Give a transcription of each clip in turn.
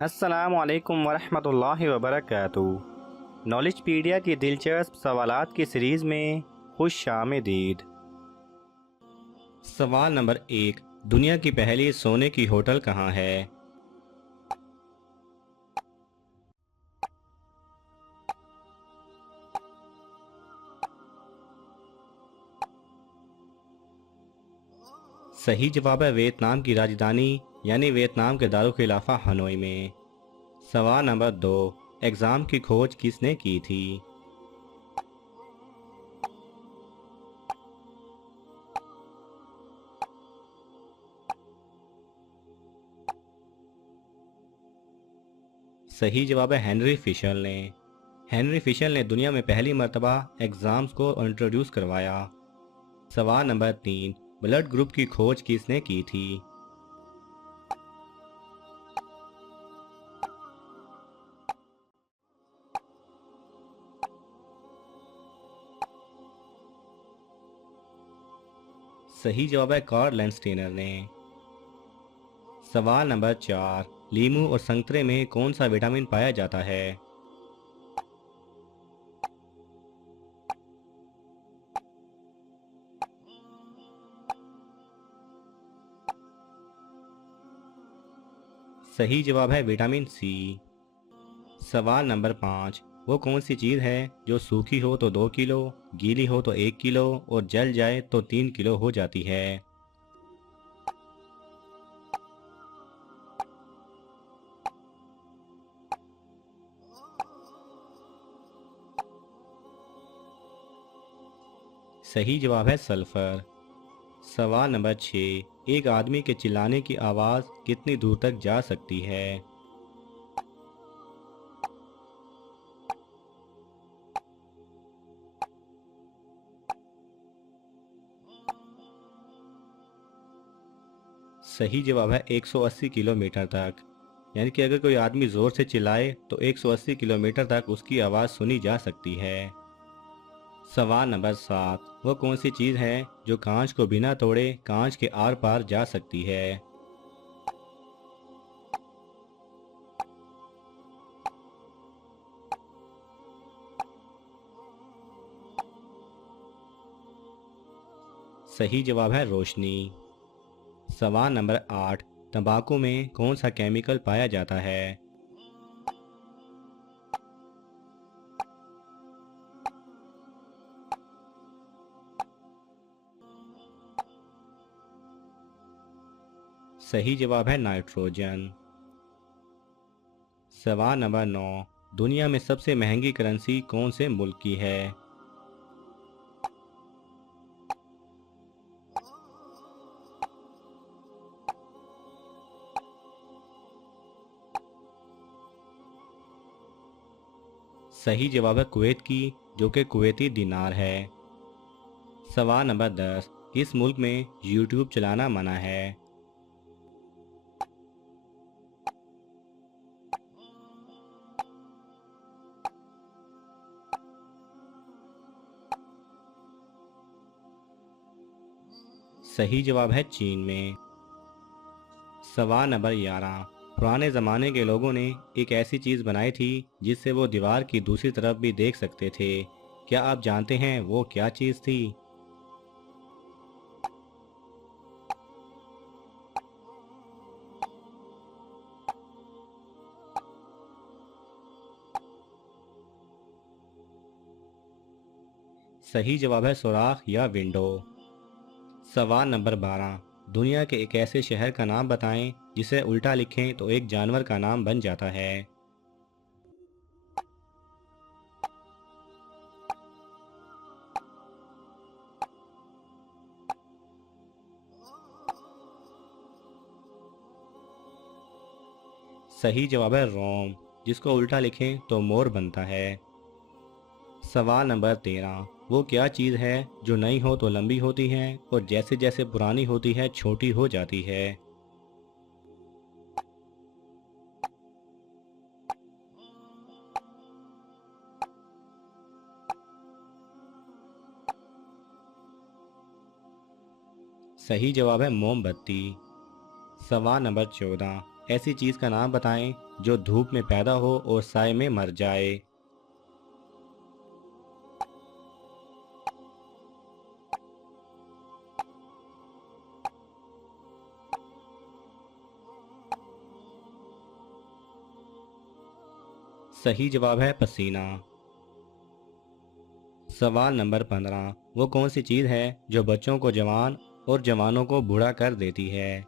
अस्सलामु अलैकुम वरहमतुल्लाहि वबरकातुहू। नॉलेजपीडिया की दिलचस्प सवालात की सीरीज़ में खुश आमदीद। सवाल नंबर 1। दुनिया की पहली सोने की होटल कहाँ है? सही जवाब है वियतनाम की राजधानी यानी वियतनाम के दारुल-खिलाफा हनोई में। सवाल नंबर 2। एग्जाम की खोज किसने की थी? सही जवाब है हेनरी फिशर ने। हेनरी फिशर ने दुनिया में पहली मर्तबा एग्जाम्स को इंट्रोड्यूस करवाया। सवाल नंबर 3। ब्लड ग्रुप की खोज किसने की थी? सही जवाब है कार्ल लैंडस्टेनर ने। सवाल नंबर 4। लीमू और संतरे में कौन सा विटामिन पाया जाता है? सही जवाब है विटामिन सी। सवाल नंबर 5। वो कौन सी चीज़ है जो सूखी हो तो 2 किलो, गीली हो तो 1 किलो और जल जाए तो 3 किलो हो जाती है? सही जवाब है सल्फर। सवाल नंबर 6। एक आदमी के चिल्लाने की आवाज़ कितनी दूर तक जा सकती है? सही जवाब है 180 किलोमीटर तक। यानी कि अगर कोई आदमी ज़ोर से चिल्लाए तो 180 किलोमीटर तक उसकी आवाज़ सुनी जा सकती है। सवाल नंबर 7। वो कौन सी चीज़ है जो कांच को बिना तोड़े कांच के आर पार जा सकती है? सही जवाब है रोशनी। सवाल नंबर 8। तंबाकू में कौन सा केमिकल पाया जाता है? सही जवाब है नाइट्रोजन। सवाल नंबर 9। दुनिया में सबसे महंगी करेंसी कौन से मुल्क की है? सही जवाब है कुवैत की, जो कि कुवैती दिनार है। सवाल नंबर 10। किस मुल्क में यूट्यूब चलाना मना है? सही जवाब है चीन में। सवाल नंबर 11। पुराने ज़माने के लोगों ने एक ऐसी चीज़ बनाई थी जिससे वो दीवार की दूसरी तरफ भी देख सकते थे। क्या आप जानते हैं वो क्या चीज़ थी? सही जवाब है सुराख या विंडो। सवाल नंबर 12। दुनिया के एक ऐसे शहर का नाम बताएं जिसे उल्टा लिखें तो एक जानवर का नाम बन जाता है। सही जवाब है रोम, जिसको उल्टा लिखें तो मोर बनता है। सवाल नंबर 13। वो क्या चीज़ है जो नई हो तो लंबी होती है और जैसे जैसे पुरानी होती है छोटी हो जाती है? सही जवाब है मोमबत्ती। सवाल नंबर 14। ऐसी चीज़ का नाम बताएं जो धूप में पैदा हो और साए में मर जाए। सही जवाब है पसीना। सवाल नंबर 15, वो कौन सी चीज़ है जो बच्चों को जवान और जवानों को बूढ़ा कर देती है?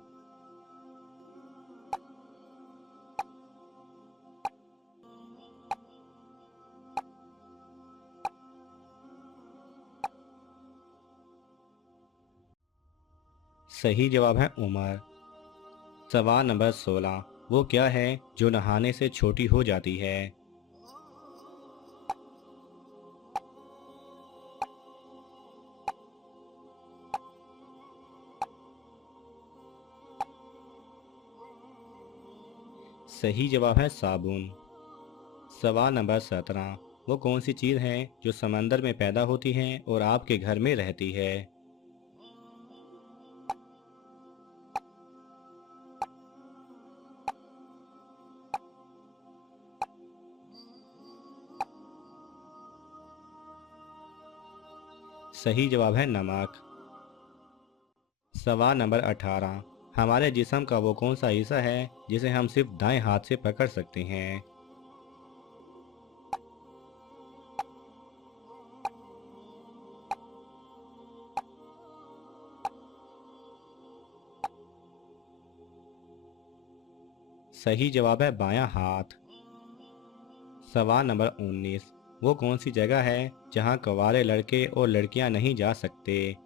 सही जवाब है उम्र। सवाल नंबर 16, वो क्या है जो नहाने से छोटी हो जाती है? सही जवाब है साबुन। सवाल नंबर 17, वो कौन सी चीज़ है जो समंदर में पैदा होती है और आपके घर में रहती है? सही जवाब है नमक। सवाल नंबर 18, हमारे जिस्म का वो कौन सा हिस्सा है जिसे हम सिर्फ दाएं हाथ से पकड़ सकते हैं? सही जवाब है बायां हाथ। सवाल नंबर 19, वो कौन सी जगह है जहां कवारे लड़के और लड़कियां नहीं जा सकते?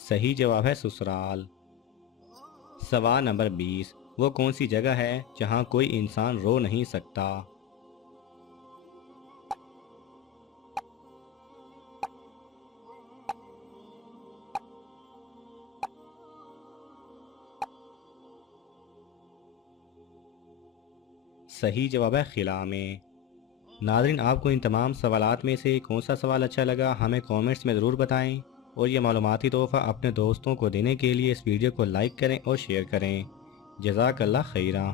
सही जवाब है ससुराल। सवाल नंबर 20, वो कौन सी जगह है जहां कोई इंसान रो नहीं सकता? सही जवाब है खिला में। नाज़रीन, आपको इन तमाम सवालात में से कौन सा सवाल अच्छा लगा हमें कमेंट्स में ज़रूर बताएं और ये मालूमाती तोहफ़ा अपने दोस्तों को देने के लिए इस वीडियो को लाइक करें और शेयर करें। जज़ाकल्लाह खैरा।